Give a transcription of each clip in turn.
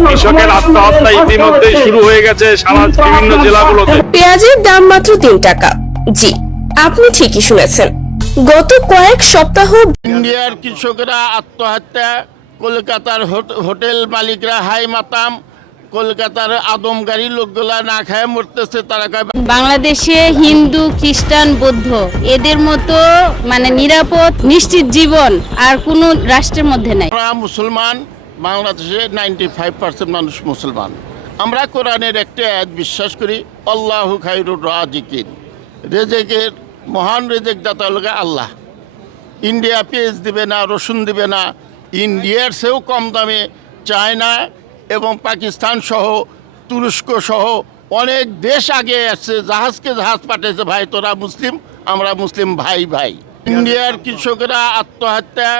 কৃষকের আত্মহত্যা ইতিমধ্যেই শুরু হয়ে গেছে সারা বিভিন্ন জেলাগুলোতে। পেঁয়াজের দাম মাত্র তিন টাকা। জি আপনি ঠিকই শুনেছেন। গত কয়েক সপ্তাহ ইন্ডিয়ার কৃষকরা আত্মহত্যা কলকাতার হোট- হোটেল মালিকরা হাই মাতাম কলকাতার আদমগাড়ি লোকগুলা না খায় মরতেছে তারা বাংলাদেশে হিন্দু খ্রিস্টান বৌদ্ধ এদের মতো মানে নিরাপদ নিশ্চিত জীবন আর কোনো রাষ্ট্রের মধ্যে নাই। মুসলমান বাংলাদেশে নাইনটি ফাইভ পার্সেন্ট মানুষ মুসলমান। আমরা কোরআনের একটা আয়াত বিশ্বাস করি আল্লাহ খাইরুর রাজিকিন। রেজেকের মহান রেজেক দাতা হলো গিয়ে আল্লাহ। ইন্ডিয়া পেঁয়াজ দিবে না রসুন দিবে না ইন্ডিয়ার সেও কম দামে চায়না এবং পাকিস্তান সহ তুরস্ক সহ অনেক দেশ আগে আসছে জাহাজকে জাহাজ পাঠিয়েছে ভাই তোরা মুসলিম আমরা মুসলিম ভাই ভাই। ইন্ডিয়ার কৃষকরা আত্মহত্যা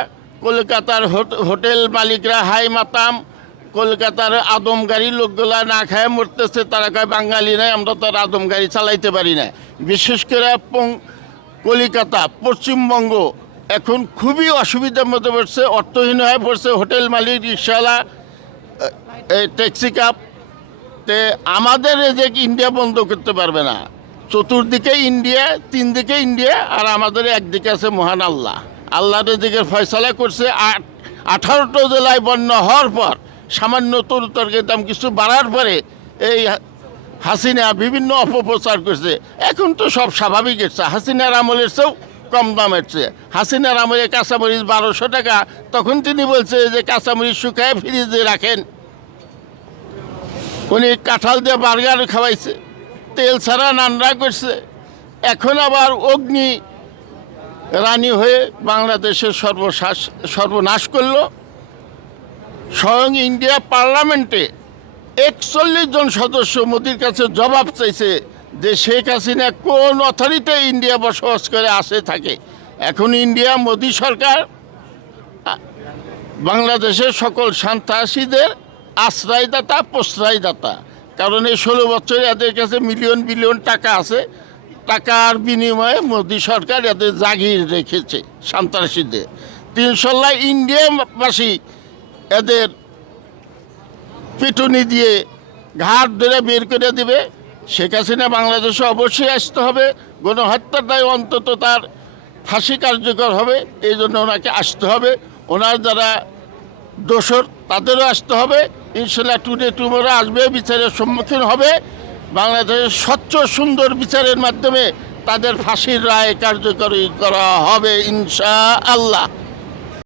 কলকাতার হোট- হোটেল মালিকরা, হাই মাতাম। কলকাতার আদমগাড়ি লোকগুলা না খায়, মরতেছে, তারা কয়, বাঙালি নাই, আমরা তো আর আদমগাড়ি চালাইতে পারি না। বিশেষ করে কলিকাতা, পশ্চিমবঙ্গ, এখন খুবই অসুবিধার মধ্যে পড়ছে, অর্থহীন হয়ে পড়ছে, হোটেল মালিক, রিক্সাওয়ালা ট্যাক্সি কাপ। তে আমাদের যে ইন্ডিয়া বন্ধ করতে পারবে না, চতুর্দিকে ইন্ডিয়া তিন দিকে ইন্ডিয়া, আর আমাদের একদিকে আছে মহান আল্লাহ। আল্লাহর দিকে ফয়সলা করছে। আট আঠারোটা জেলায় বন্যা হওয়ার পর সামান্য তরু তরকারির দাম কিছু বাড়ার পরে এই হাসিনা বিভিন্ন অপপ্রচার করছে। এখন তো সব স্বাভাবিক এসছে হাসিনার আমলের চেয়েও কম দাম এসছে হাসিনার আমলে কাঁচামরিচ বারোশো টাকা। তখন তিনি বলছে যে কাঁচামরিচ শুকায় ফ্রিজে রাখেন। উনি কাঁঠাল দিয়ে বার্গার খাওয়াইছে। তেল ছাড়া নানরা করছে। এখন আবার অগ্নি রানী হয়ে বাংলাদেশের সর্বশ্বাস, সর্বনাশ করল। স্বয়ং ইন্ডিয়া পার্লামেন্টে একচল্লিশ জন সদস্য মোদির কাছে জবাব চাইছে যে শেখ হাসিনা কোন অথরিতে ইন্ডিয়া বসবাস করে আসে থাকে। এখন ইন্ডিয়া, মোদি সরকার, বাংলাদেশের সকল সন্ত্রাসীদের আশ্রয়দাতা, প্রশ্রয়দাতা। কারণ এই ষোলো বছর এদের কাছে মিলিয়ন বিলিয়ন টাকা আছে। টাকার বিনিময়ে মোদী সরকার এদের জাগির রেখেছে সন্ত্রাসীদের। তিনশল্লা ইন্ডিয়াবাসী এদের পিটুনি দিয়ে ঘাট ধরে বের করে দিবে। শেখ হাসিনা বাংলাদেশে অবশ্যই আসতে হবে। গণহত্যার দায় অন্তত তার ফাঁসি কার্যকর হবে। এই জন্য ওনাকে আসতে হবে। ওনার যারা দোষর, তাদেরও আসতে হবে। ইনশাল্লাহ টুডে টুমোরো আসবে, বিচারের সম্মুখীন হবে। বাংলাদেশের স্বচ্ছ সুন্দর বিচারের মাধ্যমে তাদের ফাঁসির রায় কার্যকরী করা হবে ইনশা আল্লাহ